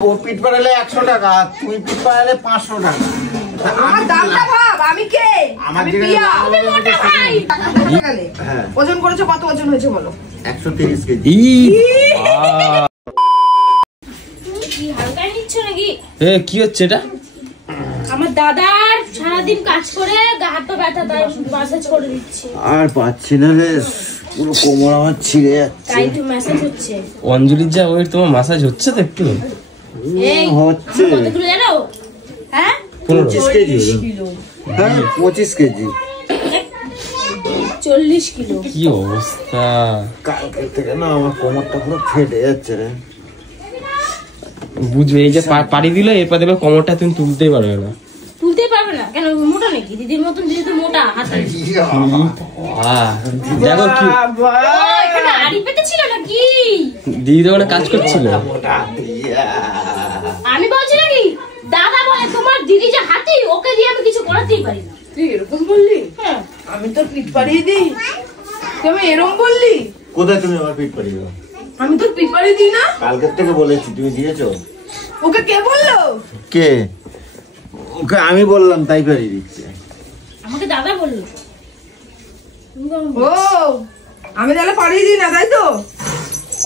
ও পিঠ পাড়ালে 100 টাকা, তুই পিঠ পাড়ালে 500 টাকা। আমার দামটা ভাব, আমি কে? আমি পিয়া, তুমি মোটা ভাই। হ্যাঁ। ওজন করেছো, কত ওজন হয়েছে বলো? 130 কেজি। কি হালকা নিচ্ছ নাকি? কি হচ্ছে এটা? আমার দাদার সারাদিন কাজ করে গা হাত পা ব্যথা, তাই ম্যাসাজ করে দিচ্ছি। আর পাচ্ছি না রে, পুরো কোমর আমার ছিঁড়ে যাচ্ছে। তাই তো ম্যাসাজ হচ্ছে। অঞ্জলির যা ওয়েট, তোমার ম্যাসাজ হচ্ছে তো একটু? এই হচ্ছে কত কিলো জানো? হ্যাঁ 25 কেজি। হ্যাঁ 25 কেজি। 40 কিলো। কি অবস্থা! কালকে থেকে না আমার কোমরটা পুরো ফেটে যাচ্ছে রে। বুঝবে, এই যে পাড়ি দিলে এরপর দেখবে কোমরটা তুমি তুলতেই পারবে না। তুলতেই পারবে না কেন? মোটা নাকি? দিদির মতন দিদি তো মোটা হাতে। দেখো কি এখানে আড়ি পেতে ছিল নাকি? দিদি দোকানে কাজ করছিল। আমি বলছি নাকি? দাদা বলে তোমার দিদি যে হাতি, ওকে দিয়ে আমি কিছু করাতেই পারি না। তুই এরকম বললি? হ্যাঁ। আমি তোর পিঠ পাড়িয়ে দিই? তুমি এরকম বললি? কোথায় তুমি আমার পিঠ পাড়িয়ে দাও? আমি তোর পিঠ পাড়িয়ে দিই না? কালকের থেকে বলেছি, তুমি দিয়েছো? ওকে কে বললো? কে? ওকে আমি বললাম, তাই পাড়িয়ে দিচ্ছে। আমাকে দাদা বললো। ও, আমি তাহলে পাড়িয়ে দিই না, তাই তো?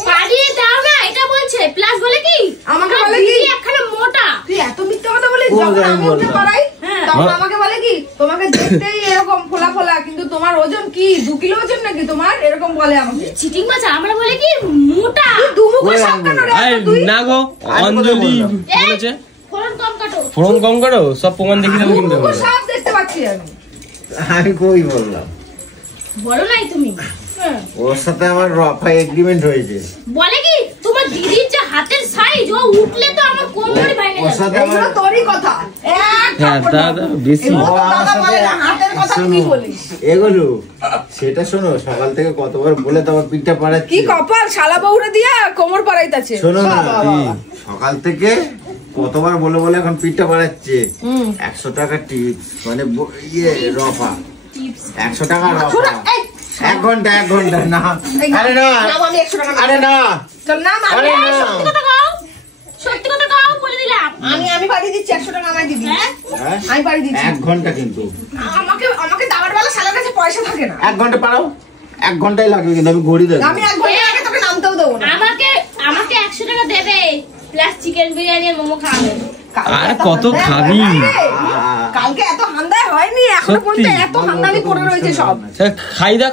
পাড়িয়ে দাও না এটা বলছে, প্লাস বলে কি আমাকে আমার বলে কি? দিদি একখানা মোটা। তুই এত মিথ্যা কথা বলিস। ও, যখন আমি আমি ওকে বললাম। পাড়াই হ্যাঁ। তখন আমাকে বলে কি, তোমাকে দেখতেই এরকম ফোলা ফোলা, কিন্তু তোমার ওজন কি 2 কিলো ওজন নাকি তোমার? এরকম বলে আমাকে। চিটিং মাছ। আমরা বলে কি মোটা। দুমুখো সাপ কেন রে? আরে তুই না গো, অঞ্জলি বলেছে ফোড়ন কম কাটো। ফোড়ন কম করো, সব প্রমাণ দেখি দেবো কিন্তু। দুমুখো সাপ দেখতে পাচ্ছি আমি। আমি কই বললাম? বলো নাই তুমি? হ্যাঁ। ওর সাথে আমার রফা এগ্রিমেন্ট হয়েছে। বলে কি তোমার দিদির যে হাতের সাইজ, ও উঠলে তো আমার কোমরে ভেঙে ওর যাবে। সাথে এগুলো আমার তোরই কথা। হ্যাঁ দাদা বেশি। এগুলো তো ও আমার দাদা বলে না, সাথে- হাতের কথা শোনো, কি বলিস? এগুলো সেটা শোনো, সকাল থেকে কতবার বলে তোমার পিঠটা কি পাড়াচ্ছি। কপাল, শালা বউরে দিয়া কোমর পাড়াইতাছে। শোনো না, বাবা, বাবা। সকাল থেকে কতবার বলে বলে এখন পিঠটা পাড়াচ্ছে। 100 টাকা টিপস, মানে রফা 100 টাকা রফা। এই, 1 ঘন্টা না। এই না, আরে না, নাও, আমি 100 টাকা আরে না, চল না, আরে না। সত্যি কথা কও, সত্যি কথা কও, বলে দিলাম। আমি পাঠিয়ে দিচ্ছি 100 টাকা আমায় দিবি। হ্যাঁ? হ্যাঁ? আমি পাঠিয়ে দিচ্ছি। 1 ঘন্টা কিন্তু। আমাকে দাবার বেলা শালার কাছে পয়সা থাকে না। 1 ঘন্টা পারাও, 1 ঘন্টাই লাগবে কিন্তু আমি ঘড়ি দেবো। আমি 1 ঘন্টা আগে তোকে নামতেও দেবো না। আমাকে 100 টাকা দেবে, প্লাস চিকেন বিরিয়ানি আর মোমো খাওয়াবে। কালকে আরে এত কত হান্দায় খাবি? হয়নি রে। কালকে এত হান্দায় হয়নি, এখনো সত্যি? পর্যন্ত এত হান্দামি করে রয়েছে সব।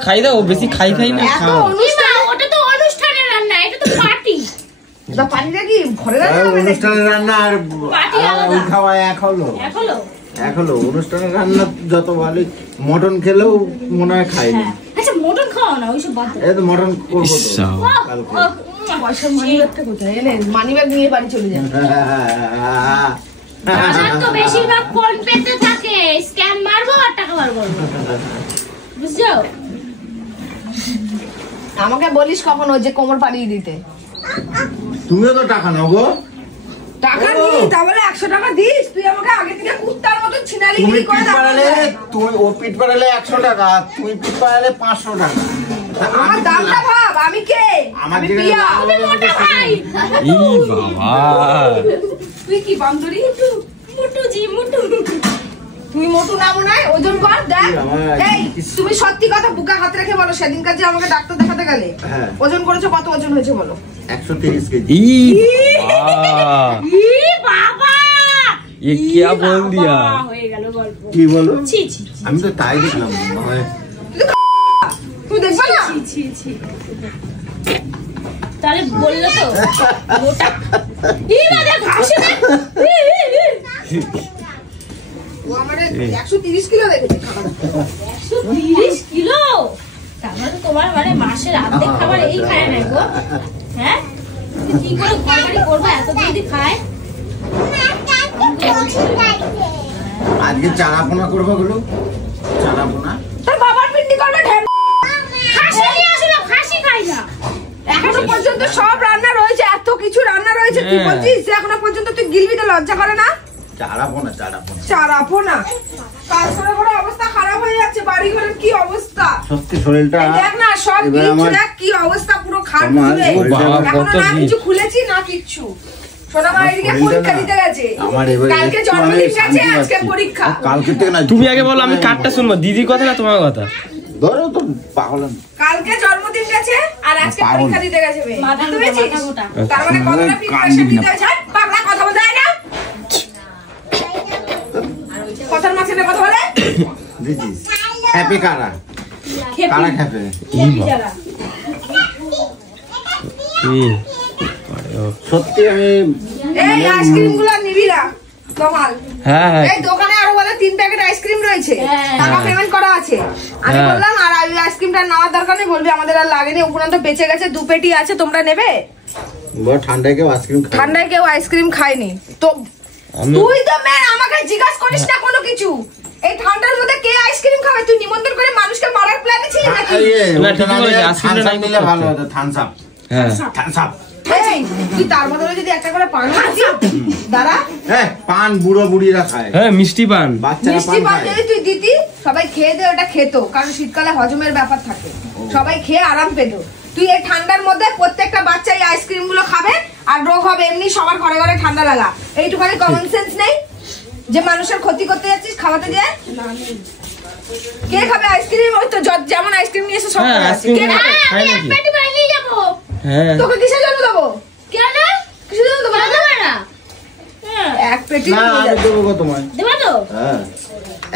খাই দাও, ও বেশি খাই না। এত খাও। অনুষ্ঠান। ওটা তো অনুষ্ঠানের রান্না, এটা তো পার্টি। দা পানিটা কি ঘরে রাখা আর হবে নাকি? অনুষ্ঠানের রান্না আর পার্টি আলাদা। ওই খাওয়া এক হলো। এখনো এক হলো। অনুষ্ঠানের রান্না যত ভালোই, মটন খেলেও মনে হয় খাইনি। হ্যাঁ। আচ্ছা মটন খাও না, ওইসব বাদ দাও। এই তো মটন করবো তো ইসা। কালকে। পয়সার মানিব্যাগটা কোথায়? এনে মানিব্যাগ নিয়ে বাড়ি চলে যান। বাজার তো বেশিরভাগ ফোন পেতে থাকে, স্ক্যান মারবো আর টাকা বার করবো, বুঝছো? আমাকে বলিস কখনো যে কোমর পাড়িয়ে দিতে? তুমিও তো টাকা নাও গো। টাকা ও। নি, তাহলে 100 টাকা দিস। তুই আমাকে আগে থেকে কুত্তার মতো ছিনালি তুমি করে পিঠ পাড়ালে, দাও। ও পিঠ পাড়ালে 100 টাকা, তুমি পিঠ পাড়ালে 500 টাকা। আমার দামটা ভাব, আমি কে? আমার আমি যেখানে পিয়া। দাম- তুমি মোটা ভাই। ই বাবা, তুই কি বান্দরি? মুটু জি মুটু। তুই মোটু না মনে হয়, ওজন কর দেখ। আমার- এই তুমি সত্যি কথা বুকে হাত রেখে বলো, সেদিনকার যে আমাকে ডাক্তার দেখাতে গেলে হ্যাঁ। ওজন করেছো, কত ওজন হয়েছে বলো? 130 কেজি। ই বাবা, ই বাবা, ये क्या बोल दिया? বাবা, হয়ে গেল গল্প। কি বলো? ছি ছি আমি তো তাই দেখলাম। মানে তুই দেখবা না? ছি ছি ছি। তাহলে বললো তো মোটা। ই বাবা ঘাসে না। ও আমারে 130 কিলো দেখেছে খাবার। 130 কিলো? তাহলে তোমার মানে মাসের অর্ধেক খাবার এই খায় না গো। হ্যাঁ, তুমি কি করে খাবারই করবে এত যদি খায়? আজকে চারাপোনা করবো গুলো, চারাপোনা। তোর বাবার পিন্ডি করবে ঢেম। খাসি নিয়ে আসো না, খাসি খাই না। এখনো পর্যন্ত সব রান্না রয়েছে, এত কিছু রান্না রয়েছে, তুই হ্যাঁ। বলছিস যে এখনো পর্যন্ত তুই গিলবি? তো লজ্জা করে না? চারাপোনা। চারাপো না, কাজ করে করে অবস্থা খারাপ হয়ে যাচ্ছে, বাড়ি ঘরের কি অবস্থা। সত্যি শরীরটা এই দেখ না, সব এবার কিছু আমার- দেখ কি অবস্থা, পুরো খাট আমার খুলে। শরীরটা বাবা, এখনো কত না ভিড়। কিছু খুলেছি না কিচ্ছু। সোনামা এদিকে পরীক্ষা দিতে গেছে। আমার এবারে কালকে একটু আমি জন্মদিন শান্তি গেছে, আজকে পাচ্ছি। পরীক্ষা। কালকে থেকে না তুমি আগে বলো, আমি কারটা শুনবো, দিদির কথা না তোমার কথা? ধরো তো পাগল আমি। কালকে জন্মদিন গেছে আর আজকে পাগল। পরীক্ষা দিতে গেছে মেয়ে। মাথা বুঝতে মোটা, পেরেছিস? মাথা মোটা। তার মানে কতটা প্রিপারেশন নিতে হয়? ছাড়, পাগলা কথা বলতে হয় না। কথার মাঝখানে কথা বলে। দিদিস হ্যাপি কারা খেপি। কারা খেপে যারা। সত্যি আমি এই আইসক্রিম গুলো নিবি না কমাল। হ্যাঁ এই দোকানে আরো বলে 3 প্যাকেট আইসক্রিম রয়েছে, হ্যাঁ। টাকা পেমেন্ট করা আছে। আমি হ্যাঁ। বললাম আর ওই আইসক্রিমটা নেওয়ার দরকার নেই, বলবি আমাদের আর লাগেনি, উপরন্ত বেঁচে গেছে, 2 পেটি আছে, তোমরা নেবে। বড় ঠান্ডায় কেউ আইসক্রিম খায় ঠান্ডায় কেউ আইসক্রিম খায়নি তো। আমি- তুই তো মেয়ে, আমাকে জিজ্ঞাসা করিস না কোনো কিছু। এই ঠান্ডার মধ্যে কে আইসক্রিম খাবে? তুই নিমন্ত্রণ করে মানুষকে মারার প্ল্যানে ছিলি নাকি? না, ঠিকই বলেছে, আইসক্রিমটা নাই নিলে করতে ভালো হচ্ছে। হতো থামস আপ হ্যাঁ থামস আপ এই, তুই তার বদলে যদি একটা করে পান খাচ্ছি, দাঁড়া, হ্যাঁ পান বুড়ো বুড়িরা খায় হ্যাঁ, মিষ্টি পান। বাচ্চারা মিষ্টি পান পান খায় যদি তুই দিতি, সবাই খেয়ে দিয়ে ওটা খেত, কারণ শীতকালে হজমের ব্যাপার থাকে, সবাই খেয়ে আরাম পেত। তুই এই ঠান্ডার মধ্যে প্রত্যেকটা বাচ্চা এই আইসক্রিম গুলো খাবে আর রোগ হবে, এমনি সবার ঘরে ঘরে ঠান্ডা লাগা। এইটুখানি কমন সেন্স নেই যে মানুষের ক্ষতি করতে যাচ্ছিস খাওয়াতে যায়? কে খাবে আইসক্রিম? ওই তো যেমন আইসক্রিম নিয়ে এসে সব হ্যাঁ, করে আসে। আইসক্রিম কে খাবে? খায় আমি এক নাকি? পেটি বানিয়ে নিয়ে যাবো। হ্যাঁ তোকে কিসের জন্য দেবো? কেন? কিসের জন্য দেবো? দেবে না? হ্যাঁ। এক পেটি না নিয়ে আমি যাবে। দেবো গো তোমায় দেবে তো? হ্যাঁ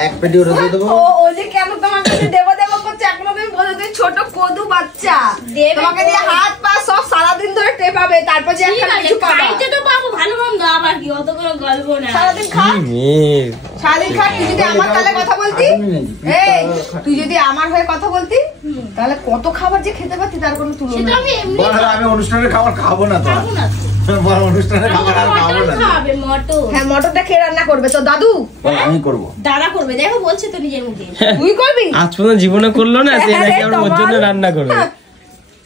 এক পেটি ওরা দিয়ে দেবো ও যে কেন তোমার কাছে দেবো দেবো করছে, এখনো তুমি বলো তুমি ছোট কদু বাচ্চা, দেবে তোমাকে তো। দিয়ে হাত পা সব সারাদিন ধরে টেপাবে, তারপর যে ঠিক একটা আছে, কিছু পাবা। খাইতে তো পাবো ভালো মন্দ, আবার কি অত করে গল্প না। সারাদিন খা, কি মেয়ে। সারাদিন খা। তুই যদি আমার তাহলে কথা বলতি, এই তুই যদি আমার হয়ে কথা বলতি, তাহলে কত খাবার যে খেতে পারতি তার কোনো তুলনা সেটা নেই। আমি এমনি বল আমি অনুষ্ঠানের খাবার খাবো না তো খাবো না তো। বল অনুষ্ঠানের খাবার আর খাবো মটন না খাবে, মটন। হ্যাঁ, মটরটা খেয়ে রান্না করবে তো দাদু? বল আমি করবো দাদা করবে, দেখো বলছে তো নিজের মুখে। তুই করবি? আজ পর্যন্ত জীবনে করলো না, সে হ্যাঁ, নাকি রে, আমার ওর জন্য তোমার। রান্না করবে।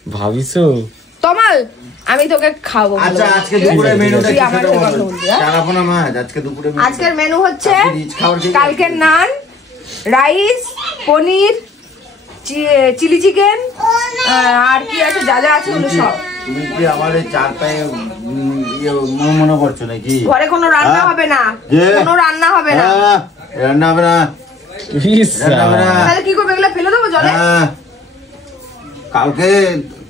ভাবিছো? তমাল, আমি তোকে খাবো। আচ্ছা আজকে দুপুরে মেনুটা তুই কি আমার সেটা সাথে বল কথা বলবি, হ্যাঁ? চারাপোনা মাছ আজকে দুপুরে মেনু আজকের মেনু হচ্ছে আজকে রিচ খাবার খেয়ে কালকে নান, রাইস, পনির, চিলি চিকেন, আর কি আছে যা যা আছে ওগুলো সব। তুমি কি আমার এই চার পায়ে ইয়ে মনে করছো নাকি ঘরে কোনো রান্না হ্যাঁ? হবে না, যে? কোনো রান্না হবে না। হ্যাঁ, রান্না হবে না ইস, রান্না হবে না তাহলে কি করবে? এগুলো ফেলে দেবো জলে? হ্যাঁ। কালকে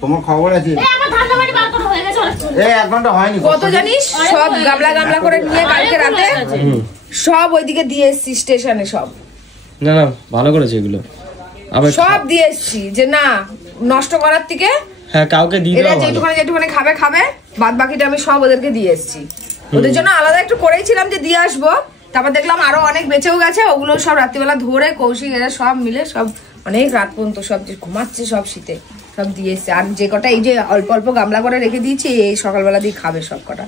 তোমার খবর আছে এই আমার ঠান্ডা পানি বার করা হয়ে গেছে, অনেক সুন্দর। এই 1 ঘন্টা হয়নি কত জানিস? সব গামলা গামলা করে নিয়ে কালকে রাতে হুম। সব ওইদিকে দিয়ে এসছি স্টেশনে, সব না না, ভালো করেছে এগুলো। আবার সব দিয়ে এসছি, যে না নষ্ট করার থেকে হ্যাঁ, কাউকে দিয়ে এরা দেওয়া ভালো। যেটুখানি যেটুখানি খাবে খাবে, বাদ বাকিটা আমি সব ওদেরকে দিয়ে এসছি। ওদের জন্য আলাদা একটু করেইছিলাম যে দিয়ে আসবো, তারপর দেখলাম আরো অনেক বেঁচেও গেছে, ওগুলো সব রাত্রিবেলা ধরে কৌশিক এরা সব মিলে সব অনেক রাত পর্যন্ত সব যে ঘুমাচ্ছে সব শীতে সব দিয়ে এসছে। আর যে কটা এই যে অল্প অল্প গামলা করে রেখে দিয়েছি, এই সকালবেলা দিয়ে খাবে সব কটা।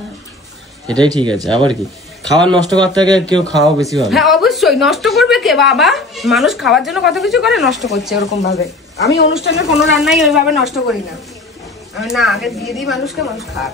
এটাই ঠিক আছে। আবার কি, খাবার নষ্ট করার থেকে কেউ খাওয়া বেশি ভালো। হ্যাঁ অবশ্যই, নষ্ট করবে কে বাবা? মানুষ খাওয়ার জন্য কত কিছু করে, নষ্ট করছে ওরকম ভাবে। আমি অনুষ্ঠানের কোনো রান্নাই ওইভাবে নষ্ট করি না, আমি না আগে দিয়ে দিই মানুষকে, মানুষ খাক।